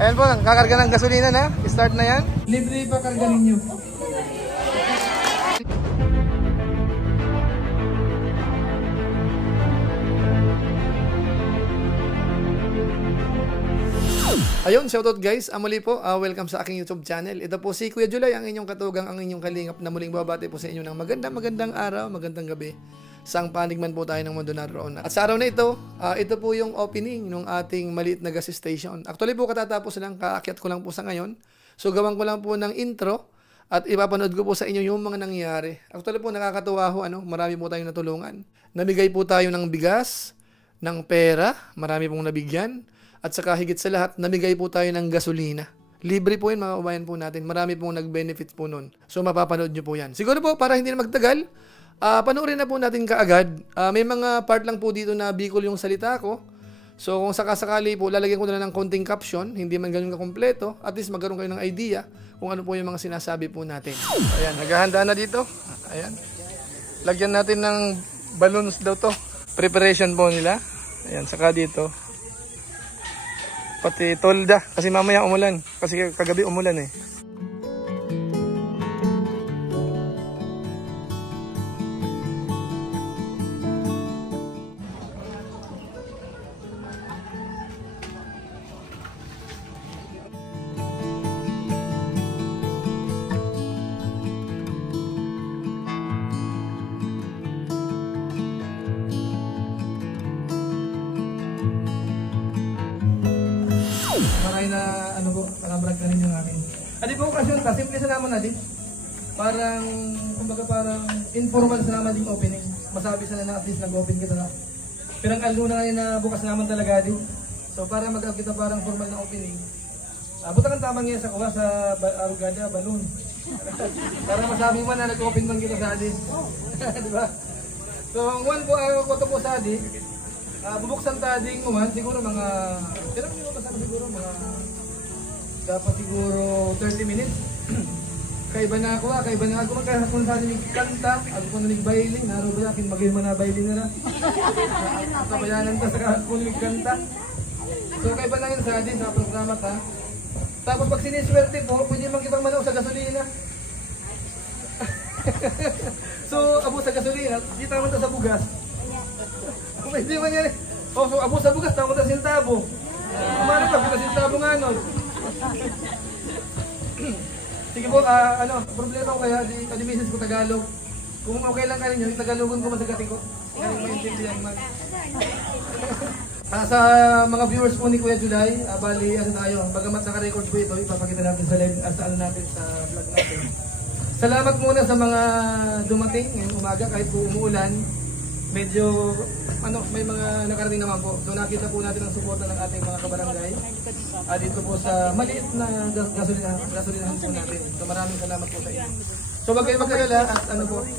Ayan po, kakarga ng gasolina na. Start na yan. Libre pa karga ninyo. Ayun, shoutout guys. Muli po, welcome sa aking YouTube channel. Ito po si Kuya Julay, ang inyong katugang, ang inyong kalingap na muling babati po sa inyo ng magandang araw, magandang gabi. Saang panig man po tayo ng mundo naroon. At sa araw na ito, ito po yung opening ng ating maliit na gas station. Actually po, katatapos lang, kaakyat ko lang po sa ngayon. So gawan ko lang po ng intro at ipapanood ko po sa inyo yung mga nangyayari. Actually po, nakakatuwa ho, marami po tayong natulungan. Namigay po tayo ng bigas, ng pera, marami pong nabigyan. At saka higit sa lahat, namigay po tayo ng gasolina. Libre po yun, mga kabayan po natin. Marami pong nag-benefit po nun. So mapapanood nyo po yan. Siguro po, para hindi na magtagal, panoorin na po natin kaagad. May mga part lang po dito na Bicol yung salita ko. So kung sakasakali po, lalagyan ko na lang ng konting caption. Hindi man ganun kakompleto. At least magkaroon kayo ng idea kung ano po yung mga sinasabi po natin. Ayan, naghahanda na dito. Ayan. Lagyan natin ng balloons daw to. Preparation po nila. Ayan, saka dito. Pati tolda, kasi mamaya umulan. Kasi kagabi umulan eh. Maray na nakabrag ka rin yung akin. Adi po okasyon ta, simple sa naman natin. Parang, kumbaga parang informal sa naman yung opening. Masabi sa na at least nag-open kita na. Pero ang aldo na ngayon na bukas naman talaga din. So para mag-up kita parang formal na opening. Buta kang tamang ngayon sa kuha sa Arugada, balloon. Para masabi mo na nag-open man kita sa Adi. Diba? So ang one po, ako po sa Adi. Bubuksan tading uman, siguro mga ilang minutos ako siguro, mga dapat siguro 30 minutes. Kaiba na ako, magkakasakon sa ating kanta, ako ko nanig bailing, naro ba yakin mag-ima na bailing na. Kabayanan ta sa kunig kanta. So kaiba na yun sa atin, sa programa ta. Tapos pag siniswerte po, pwede mang kitang manaw sa gasolina. So abo sa gasolina, di tama ta sa bugas. Hindi man yan eh. So abo sa bugas, tama ta sintabo. Kumari pa, kita sintabo nga nun. Sige po, problema ko kaya, di message ko Tagalog. Kung okay lang kayo nyo, yung Tagalogon ko masagating ko. Kaya maintindihan man. Sa mga viewers po ni Kuya Julay, bali tayo, bagamat naka-record po ito, ipapakita natin sa live, natin sa vlog natin. Salamat muna sa mga dumating ngayong umaga kahit po umuulan. Medyo may mga nakarating naman po. So nakita po natin ang suporta ng ating mga kabarangay. Dito po sa maliit na gasolinahan po natin. So maraming salamat po sa inyo. So wag kayo mag-alala at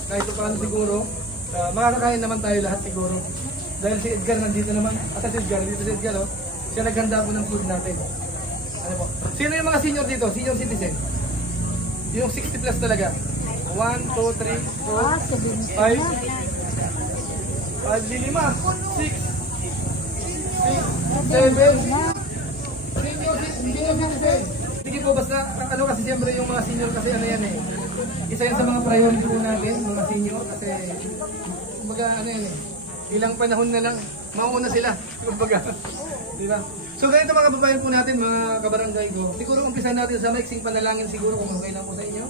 kahit paano siguro makakakain naman tayo lahat siguro. Dahil si Edgar nandito naman. At si Edgar, siya naghanda po ng food natin. Sino yung mga senior dito? Senior citizen? Yung 60 plus talaga. 1, 2, 3, 4, 5 5, 6, 7, sige po, basta kasi siyempre yung mga senior kasi yan eh. Isa yan sa mga priority po natin, mga senior kasi kumbaga ilang panahon na lang, mauna sila. Kumbaga, diba? So ganito mga kababayan po natin, mga kabarangay ko. Siguro umpisa natin sa maiksing panalangin siguro kung okay lang po sa inyo.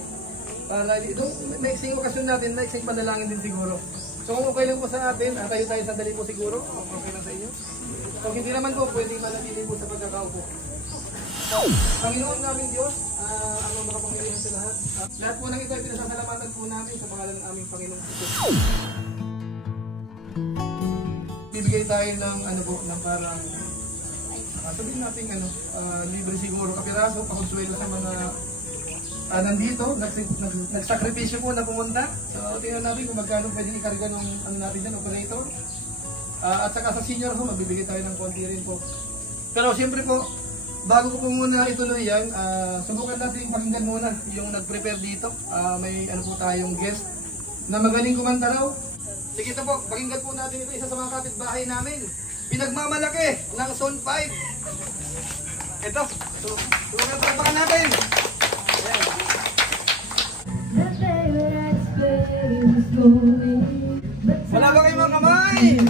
Para dito, maiksing okasyon natin, maiksing panalangin din siguro. So kung okay lang po sa atin, tayo sandali po siguro, kung okay lang sa inyo. So hindi naman po, pwedeng manatili po sa pagkakaupo. So, Panginoon namin Diyos, ang makapangyarihan sa lahat. Lahat po ng ito ay pinasasalamatan po namin sa pangalan ng aming Panginoong Hesus. Bibigay tayo ng ng parang, sabihin natin libre siguro kapiraso, pakonsuelo sa mga nandito, nagsakripisyo po na pumunta. So tingnan natin kung magkano pwedeng ikarga ng natin dyan, operator. At saka sa senior ho, magbibigay tayo ng konti rin po. Pero siyempre po, bago ko po muna ituloy yan, subukan natin pakinggan muna yung nag-prepare dito. May po tayong guest na magaling kumanta raw. Sige ito po, pakinggan po natin ito, isa sa mga kapitbahay namin. pinagmamalaki ng Zone 5. Ito, tulungan pa natin. Wala ba kayong mga kamay?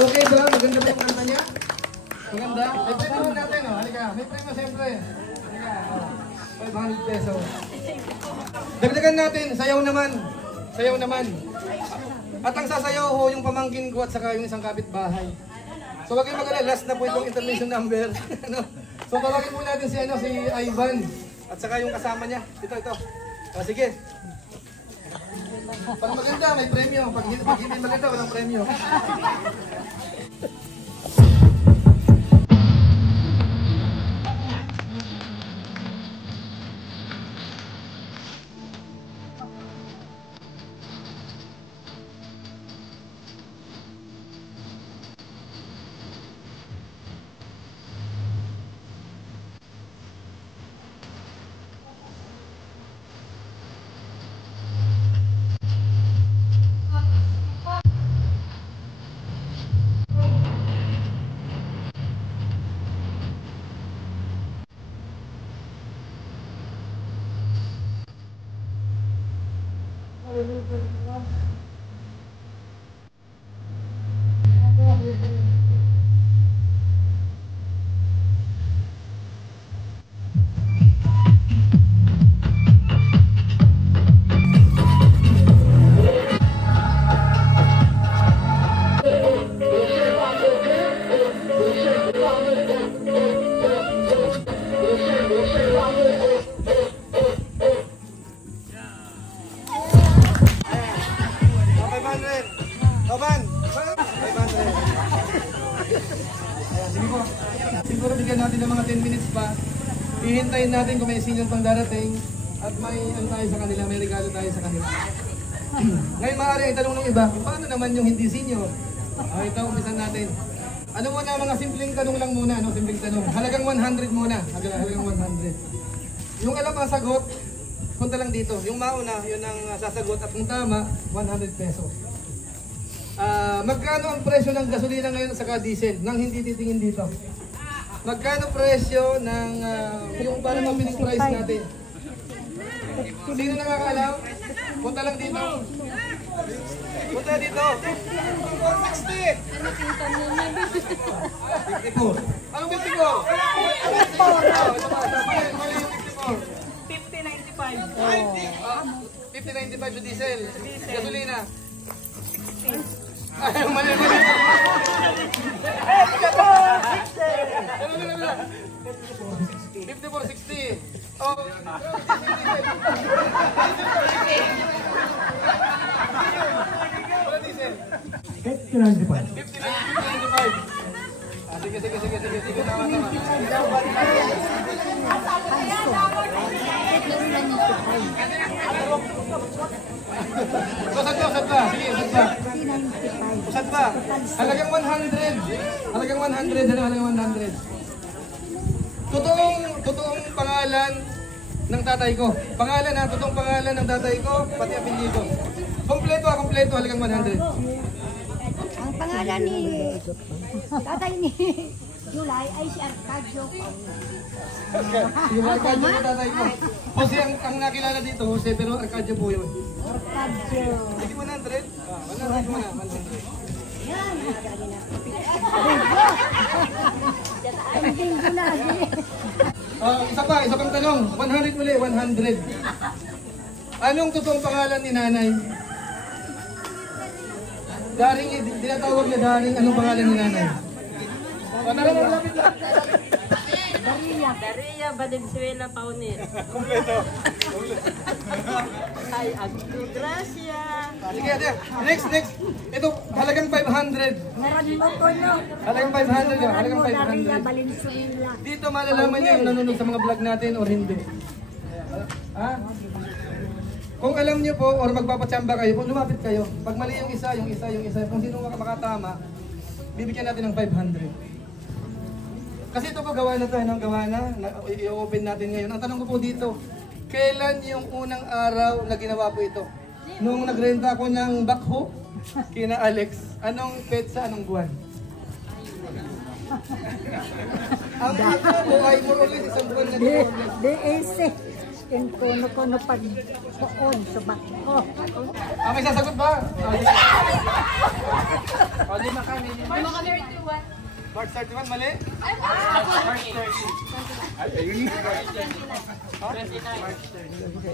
Okay ba? Maganda ba yung kanta niya? Maganda? May premyo natin, oh. Halika. May premyo siyempre. Halika. 500 pesos. Dagdagan natin. Sayaw naman. Sayaw naman. At ang sasayaw ho, yung pamangkin ko at saka yung isang kapitbahay. So wag kayong mag-alala. Last na po itong intermission number. So tawagin po natin si Ivan. At saka yung kasama niya. Ito. Sige. Pag maganda, may premyo. Pag hindi maganda, walang premyo. Siguro bigyan natin ng mga 10 minutes pa. Hihintayin natin kung may senior pang darating at may ano tayo sa kanila, may regalo tayo sa kanila. Ngayon maaari ang tanong ng iba, paano naman yung hindi senior? Ito, umpisan natin. Ano muna, mga simpleng tanong lang muna, no? Simpleng tanong. Halagang 100 muna. Halagang 100. Yung alam ang sagot, punta lang dito. Yung mauna, yun ang sasagot at kung tama, 100 pesos. Magkano ang presyo ng gasolina ngayon sa diesel nang hindi titingin dito? Magkano presyo ng yung parang mabilis price natin? Sino nakakaalam? Punta lang dito. Punta dito. 60. 54. Anong 54? 50-95 sa diesel. Gasolina. Ay, mali. 54-60. Oh. 50-95. Sige. Tama. Usad ba? Sige, usad ba? Halagang 100. Halagang 100. Totoong pangalan ng tatay ko. Totoong pangalan ng tatay ko, pati apelyido. Kompleto, halagang 100. Ang pangalan ni tatay ni July ay si Arcadio. Si Arcadio na tatay ko. Jose ang nakilala dito, Jose, pero Arcadio po yun. Arcadio. Sige, 100. 100 muna, 100. Yan. Ang bingo na. Isa pang tanong. 100 uli, 100. Anong totoong pangalan ni nanay? Daring, tinatawag na Daring. Anong pangalan ni nanay? Malapit lang. Daria Valenzuela Paunit. Kompleto. Ay, Gracia. Sige, next. Ito, halagang 500. Meron mo ko no. Halagang 500 yun, halagang Daria 500. Valenzuela. Dito malalaman niyo yung nanonood sa mga vlog natin or hindi. Ha? Kung alam niyo po or magpapatsamba kayo, kung lumapit kayo, pag mali yung isa, kung sino makatama, bibigyan natin ng 500. Kasi ito po gawa na tayo ng gawa na, i-open natin ngayon. Ang tanong ko po dito, kailan yung unang araw na ginawa po ito? Nung nagrenta ako ng backhoe, kina Alex, anong petsa, anong buwan? Ang ano po ay more or less isang buwan na more or less. DAC. Yung kono pag poon sa bako. May sasagot ba? Lima kami. March 31, mali?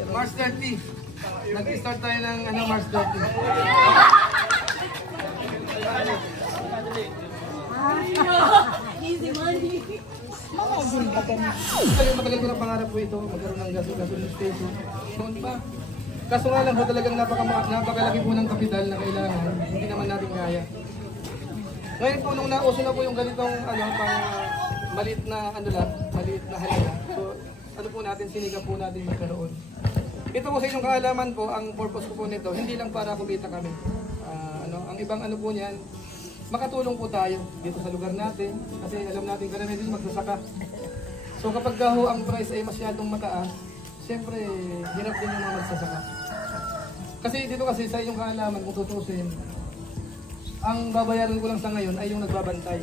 March 30. Nag-start tayo ng March 30. Easy money. Matagal ko na pangarap po ito, magkaroon ng gasoline station. Noon pa. Kaso nga lang po talagang napakalaki po ng kapital na kailangan, hindi naman natin kaya. Ngayon po nung nauso na po yung ganitong pang maliit na maliit na halaga. So ano po natin, sinigang po natin magkaroon. Ito po sa inyong kaalaman po, ang purpose ko po nito, hindi lang para kumita kami. Ang ibang po niyan, makatulong po tayo dito sa lugar natin kasi alam natin karamihan din magsasaka. So kapag ho ang price ay masyadong mataas, siyempre hirap din yung mga magsasaka. Kasi dito kasi sa inyong kaalaman kung tutusin, ang babayaran ko lang sa ngayon ay yung nagbabantay.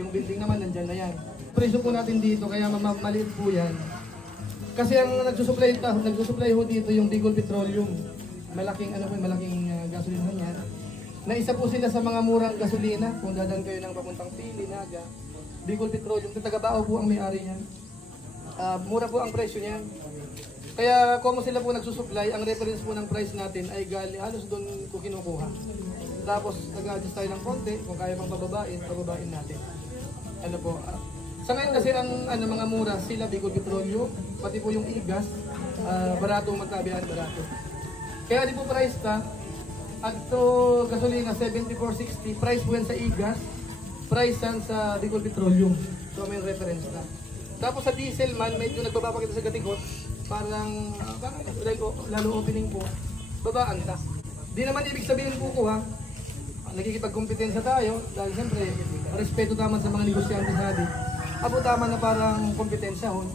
Yung building naman nandyan na yan. Presyo po natin dito kaya maliit po yan. Kasi ang nagsusupply ho dito yung Bicol Petroleum. Malaking gasolina yan. Na isa po sila sa mga murang gasolina kung dadan kayo ng papuntang Pili, Naga. Bicol Petroleum, taga-Bao po ang may-ari niyan. Mura po ang presyo niyan. Kaya kung sila po nagsusupply, ang reference po ng price natin ay halos doon ko kinukuha. Tapos nag-adjust tayo ng konti, kung kaya pang pababain natin. Sa ngayon kasi ang mga mura sila, Bicol Petroleum, pati po yung igas, barato magkabihan, barato. Kaya di po price ta, at to gasolina 74.60, price po yan sa igas, price yan sa Bicol Petroleum. So may reference na. Tapos sa diesel man, medyo nagbabapakita sa gatikot, parang lalo opening po, babaan ta. Di naman ibig sabihin po ko nagkikipagkompetensya tayo, dahil siyempre, respeto naman sa mga negosyante sa atin. Tama na parang kompetensya hon.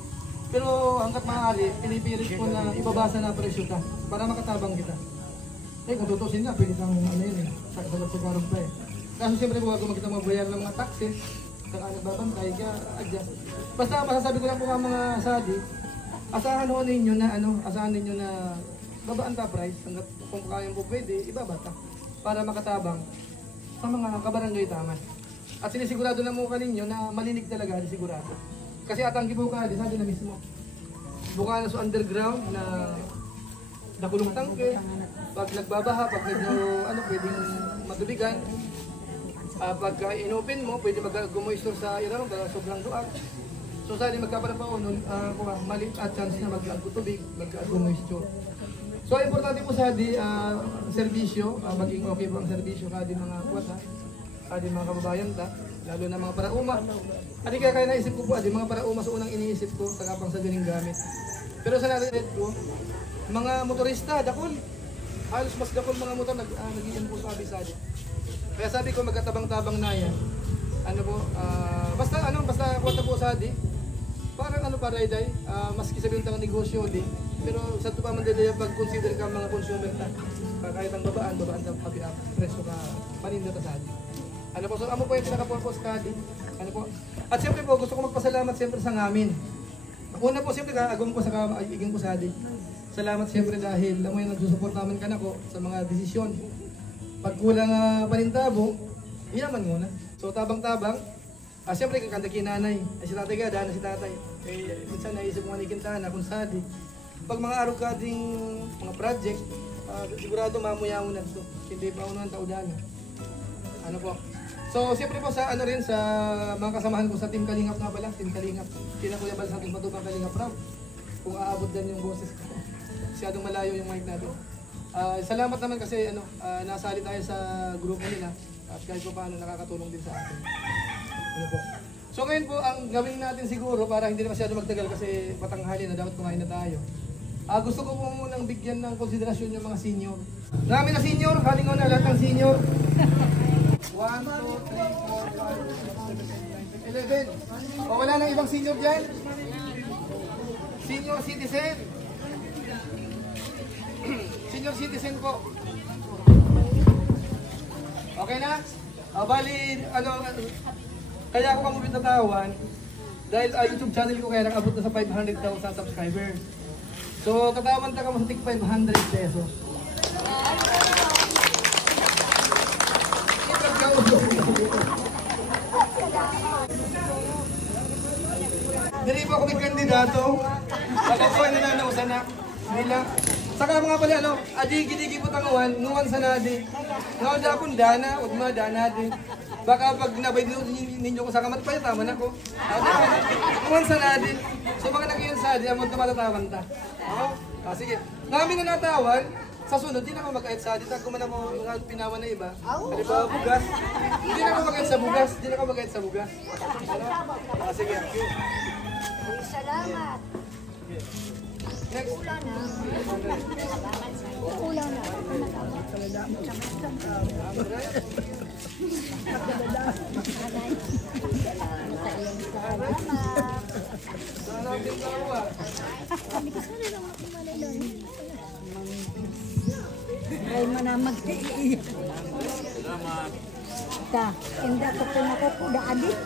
Pero hanggat maaari, pinipilit ko na ibabasa na presyo ta, para makatabang kita. Kung tutusin nga, pwede kang sagot sa garong pa Kaso siyempre kung makita magbayar ng mga taxes, saka nagbabantay, kaya adjust. Basta masasabi ko lang po mga sadi, asahan ninyo na babaan ta price, hanggat kung kaya po pwede, ibabata. Para makatabang sa mga kabarangay taman. At sinisigurado na mo ninyo na malinig talaga, sigurado. Kasi atanggi po ka, sabi na mismo. Buka na sa underground na nakulong tangke, pag nagbabaha, pag medyo pwedeng matubigan. Pag inopen mo, pwede mag-moisture sa ilalim, sobrang duag. So sali magkaparan pa maliit at chance na mag-tubig, mag-moisture. So importante po sa serbisyo, maging okay po ang serbisyo kada mga kuwata, kada mga kababayan ta, lalo na mga parauma. Adi kaya naisip ko po, mga parauma sa unang iniisip ko, tagapang sa galing gamit. Pero sa natin ko, mga motorista, dakol. Halos mas dakol mga motor nag-iin po sa abisado. Kaya sabi ko magkatabang-tabang na yan. Basta kuwata po sa parang parayday, maski sabihin tang negosyo pero sa ito pa man din pag-consider ka mga consumer ta, kahit ang babaan sa presyo ka, paninda ta sa so amo po yung pinaka-purpose ka At siyempre po, gusto ko magpasalamat siyempre sa ngamin. Una po siyempre, agong ko sa iging ko sa salamat siyempre dahil alam mo yung nagsusupport namin kanako sa mga desisyon. Pag kulang palintabo, iyaman muna. So tabang-tabang, siyempre kakanta kinanay, ay si tatay ka, daan na si tatay. Minsan naisip mo ni Quintana kung saan pag mga araw ka ding mga project, sigurado mamuya mo na ito. Hindi pa unang taudana. Ano po? So, siyempre po sa ano rin sa mga kasamahan ko sa Team Kalingap nga pala, Team Kalingap. Kuya Bal sa ating matubang Kalingap Round. Kung aabot din yung boses ko. Masyadong malayo yung mic natin. Salamat naman kasi nasali tayo sa grupo nila at kahit po paano nakakatulong din sa atin. Ano po? So ngayon po, ang gawin natin siguro para hindi na masyado magtagal kasi patanghali na dapat kumain na tayo. Gusto ko po munang bigyan ng konsiderasyon yung mga senior. Marami na senior, halingaw na lahat ng senior. 1, 2, 3, 4, 5, 6, 7, 8, 9, 10, 11. O wala nang ibang senior dyan? Senior citizen. Senior citizen po. Okay na? Bali, kaya ako kami bitatawan dahil YouTube channel ko kaya nakabot na sa 500,000 subscribers. So, tatawan ta ka mo sa tig 500 pesos. Dili po ako may kandidato. Ako ay nananausan na nila. Saka mga pala, adigi-digi po tanguan, nuwan sa nadi. Ngayon dapon dana, udma dana di. Baka pag nabay ninyo ko sa kamat pa, tama na ko. Nuwan sa nadi. So mga nag-iyon sa di, amon tumatatawan ta. Sige. Namin na natawan, sa sunod, di na ako mag-ayat sa di. Kung man mo pinawan na iba. Halimbawa, bugas. Hindi na ako mag-ayat sa bugas. Hindi na ako mag-ayat sa bugas. Sige. Salamat. Next. Ulan na. Ay manamag iiyak. Salamat. Ta, hindi ako pinakukuda adik.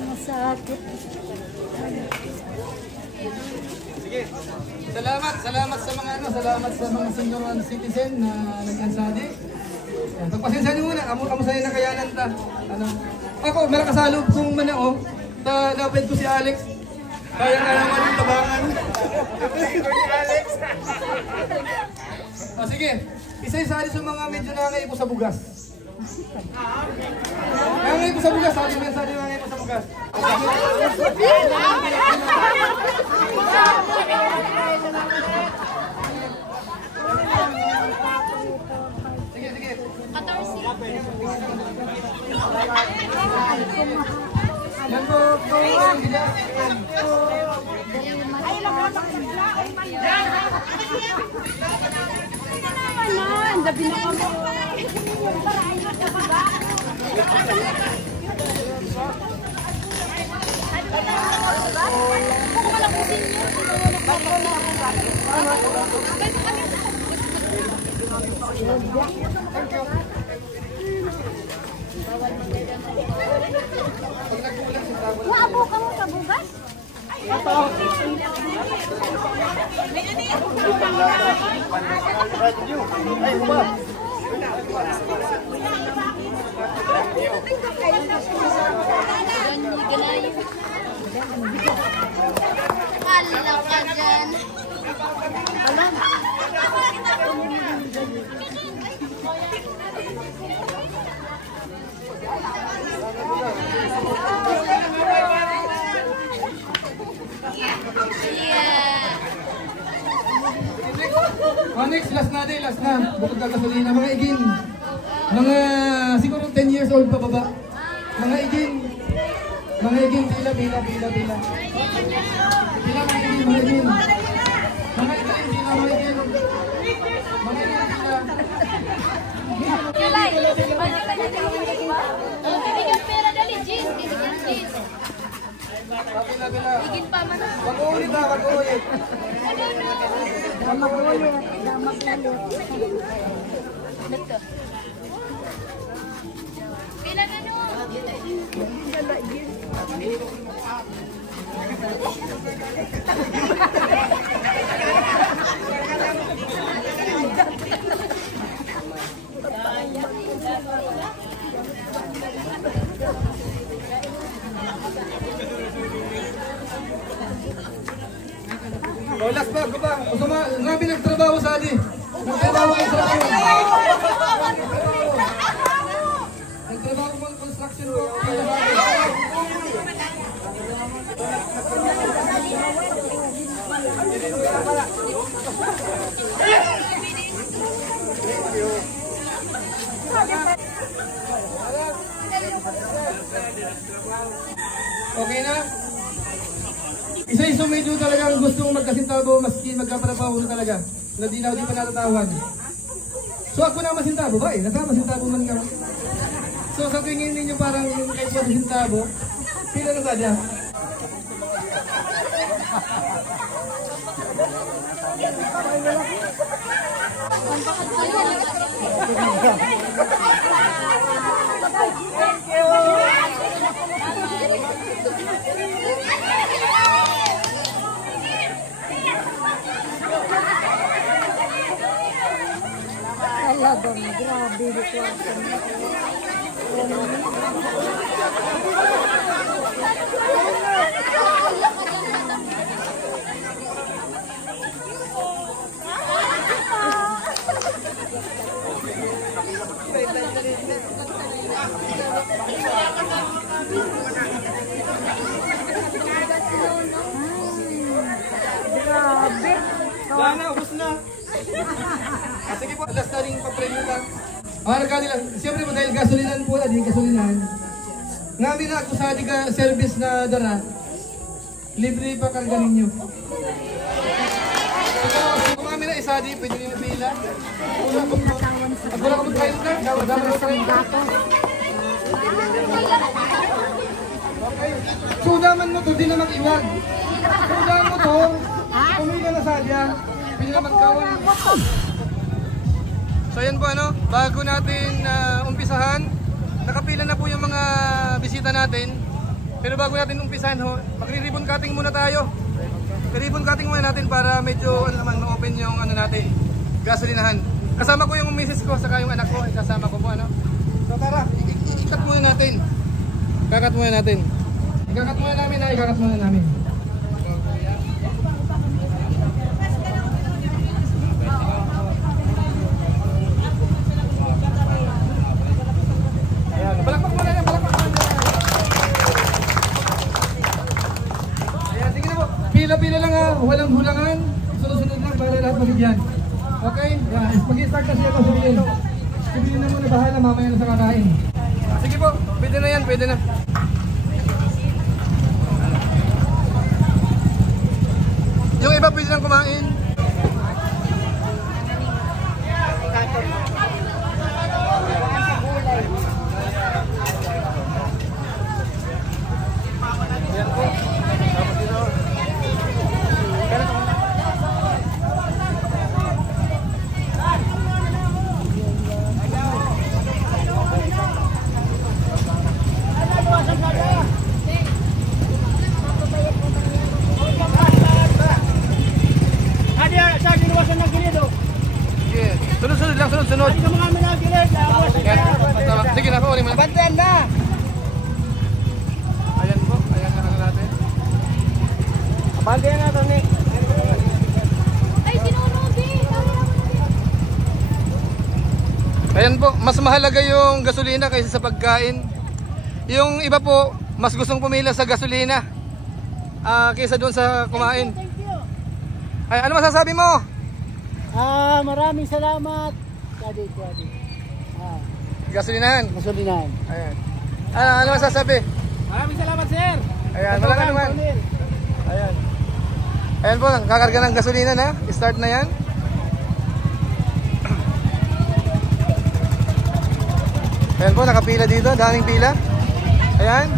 Masakit. Sige. Salamat sa mga salamat sa mga senior citizen na nag-ansadi. Pagpasensya niyo muna, amo sa'yo na kayanan ta. Ako, malakasalog kung manao, naped ko si Alex. Kaya naman yung tabangan. Alex. Sige. Isa-isa sa mga medyo nangangaipo sa bugas. Nangangaipo sa bugas, sabi mo yan, nangangaipo sa bugas. Sige. 14. Yan po, Ay, lagabak sa blaon man dyan. Ang gabi na kami. Para ay magkabaga. Waabo ka mo sa bugas? Kala ka dyan. Alam. Next, last na. Bukod ka gasolina. Mga igin. Mga siguro 10 years old pa baba. Mga igin. Pila. Pila, mga igin. Kulay. Bibigyan pera dali, Jin. Bibigyan Jin. Pila. Higit pa man. Wag-uulit. Damak lalo. Beto. Pila na no? last pa, pa. Usama, grabe nagtrabaho sa Ali. Nagtrabaho kayo sa Ali. Nagtrabaho mo construction ko. Okay na? Isa-isa medyo talagang gustong magkasintabo maski magkaparapaw na talaga. Na di pa natatawan. So ako na masintabo ba eh? Nagkamasintabo man ka. So sa tingin ninyo parang kayo po masintabo, pila na sadya? Talagang grabe dito. Grabe. Sana, ubos na. Sige po, last na rin pa-premyo ka. Kanila, siyempre po dahil gasolinan po, di gasolinan. Ngamin na ako sa di ka service na dara, libre pa karga ninyo. Kung ngamin na isa di, pwede nyo pila. Ako na kapag kayo ka, dapat na kayo ka. Sudaman mo to, di na mag-iwag. Sudaman mo to, pumili ka na sadya, pwede na magkawan. So yan po ano, bago natin umpisahan, nakapila na po yung mga bisita natin. Pero bago natin umpisahan ho, magri-ribbon cutting muna tayo. Ribbon cutting muna natin para medyo ano naman, ma-open yung ano natin, gasolinahan. Kasama ko yung misis ko, saka yung anak ko, kasama ko po ano. So tara, ikat muna natin. Ikakat muna natin. Ikakat muna namin ha, ikakat muna namin. Palakpak muna yan, palakpak muna yan. Ayan, sige na po. Pila-pila lang ha, walang hulangan. Sunod-sunod lang para lahat mabigyan. Okay? Yan, mag-i-start na siya ito, sabihin. Sabihin na muna, bahala, mamaya na sa kakain. Sige po, pwede na yan, pwede na. Yung iba pwede nang kumain. Sunod-sunod lang, sunod-sunod. Sige na po, ulit mo na. Bantayan na! Ayan po, ayan na natin. Bantayan na ito, Nick. Ay, sinunubi! Ayan po, mas mahalaga yung gasolina kaysa sa pagkain. Yung iba po, mas gustong pumila sa gasolina kaysa doon sa kumain. Ay, ano masasabi mo? Maraming salamat. Kadi. Gasolinahan. Gasolinahan. Ayan. Ano masasabi? Maraming salamat, sir. Ayan, wala ka naman. Ayan. Ayan po, kakarga ng gasolina na. Start na yan. Ayan po, nakapila dito. Daming pila. Ayan.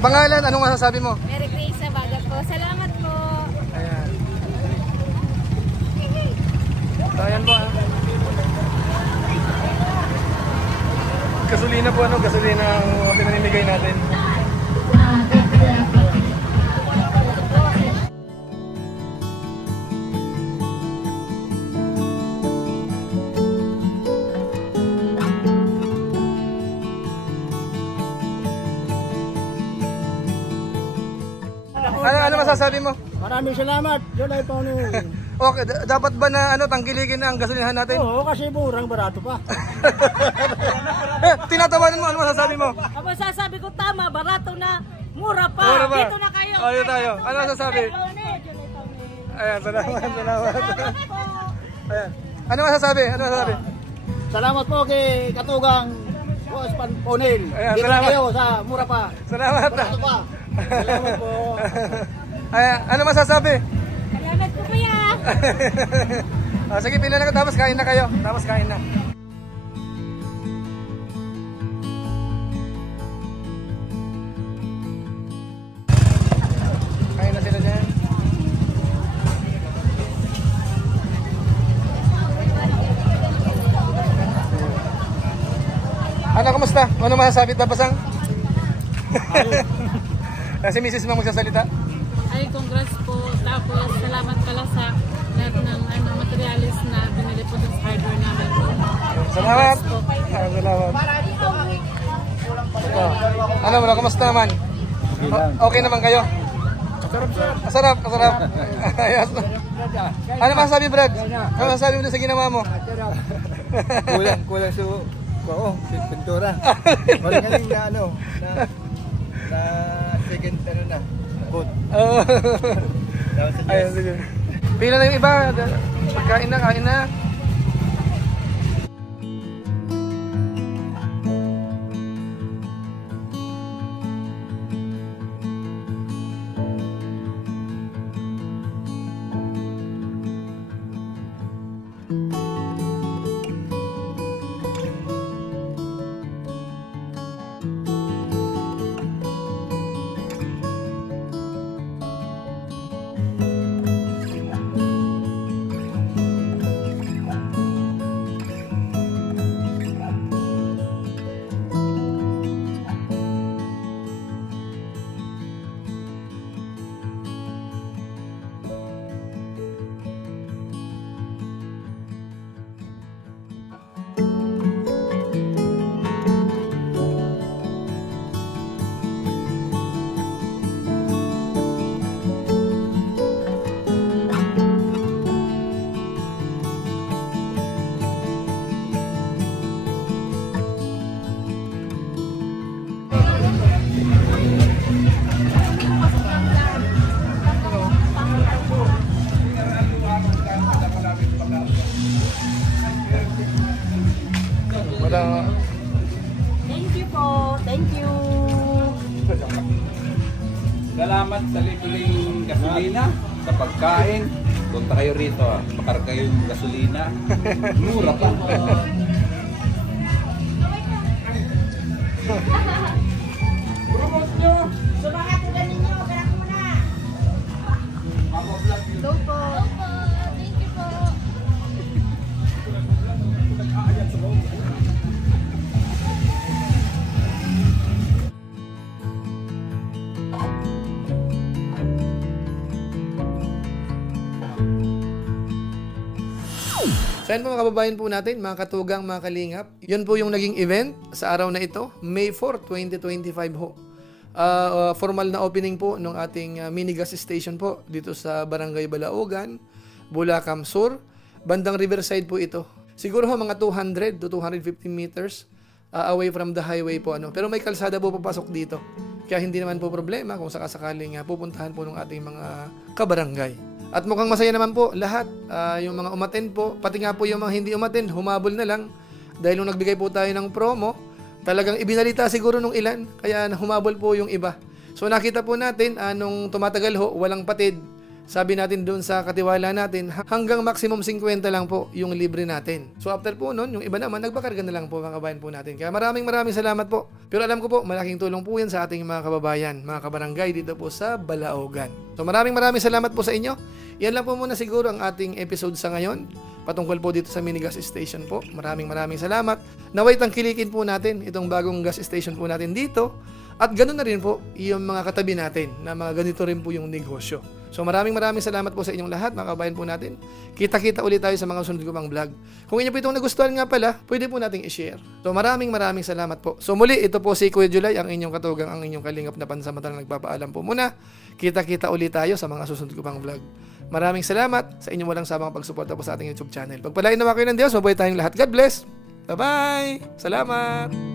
Pangalan, anong masasabi mo? Mary Grace Sabaga po. Salamat po. Ayan. So, ayan po. Gasolina po, ano? Gasolina ang pinamimigay natin. ano masasabi mo? Maraming salamat, Julay Paunil. Okay, dapat ba na tangkilikin na ang gasolinahan natin? Oo, kasi murang barato pa. Tinatawanan mo, ano masasabi mo? Ang masasabi ko tama, barato na, mura pa. Mura pa. Dito na kayo. Oh, dito tayo. Ano masasabi? Ayan, salamat. Ayan. Ano masasabi? Salamat po kay Katugang Boss Paunil. Ayan, Dito na salamat. kayo sa mura pa. Salamat. Barato pa. Salamat po. Ayan, ano masasabi? Salamat po kuya. Sige, pila na ka, tapos kain na kayo. Tapos kain na. Kain na sila dyan. Ano, kumusta? Ano masasabi Tabasang? Si Mrs. Mang magsasalita. Ay, congrats po. Tapos, salamat pala sa lahat ng materialis na binili po dun sa hardware namin. Salamat. Salamat. Ito. Ano mo, kumusta naman? Okay naman kayo? Masarap. Ayos. Ano masasabi, Brad? Ano masasabi mo sa ginawa mo? Kulang sa pintura. Magaling na na second boot. Ayun, sige. Pila na yung iba. Kain na. Thank you po. Thank you. Salamat sa libreng gasolina, sa pagkain. Punta kayo rito, makarga yung gasolina. Mura pa. Promote nyo! Go po. Thank you po. So yan po mga kababayan po natin, mga katugang, mga kalingap. Yun po yung naging event sa araw na ito, May 4, 2025 ho. Formal na opening po ng ating mini gas station po dito sa Barangay Balaogan, Bulacan Sur, bandang Riverside po ito. Siguro ho mga 200 to 250 meters away from the highway po. Pero may kalsada po papasok dito. Kaya hindi naman po problema kung sakasakaling pupuntahan po ng ating mga kabarangay. At mukhang masaya naman po lahat, yung mga umattend po, pati nga po yung mga hindi umattend, humabol na lang. Dahil nung nagbigay po tayo ng promo, talagang ibinalita siguro nung ilan, kaya humabol po yung iba. So nakita po natin, nung tumatagal ho, walang patid. Sabi natin doon sa katiwala natin, hanggang maximum 50 lang po yung libre natin. So after po nun, yung iba naman, nagbakarga na lang po mga kabayan po natin. Kaya maraming salamat po. Pero alam ko po, malaking tulong po yan sa ating mga kababayan, mga kabarangay dito po sa Balaogan. So maraming salamat po sa inyo. Yan lang po muna siguro ang ating episode sa ngayon. Patungkol po dito sa mini gas station po. Maraming salamat. Naway tangkilikin po natin itong bagong gas station po natin dito. At ganoon na rin po yung mga katabi natin na mga ganito rin po yung negosyo. So maraming salamat po sa inyong lahat, mga kabayan po natin. Kita-kita ulit tayo sa mga sunod ko pang vlog. Kung inyo po itong nagustuhan nga pala, pwede po nating i-share. So maraming salamat po. So muli, ito po si Kuya Julay, ang inyong katugang, ang inyong kalingap na pansamantalang nagpapaalam po muna. Kita-kita ulit tayo sa mga susunod ko pang vlog. Maraming salamat sa inyong walang samang pagsuporta po sa ating YouTube channel. Pagpalain naman kayo ng Diyos, mabuhay tayong lahat. God bless! Bye-bye! Salamat!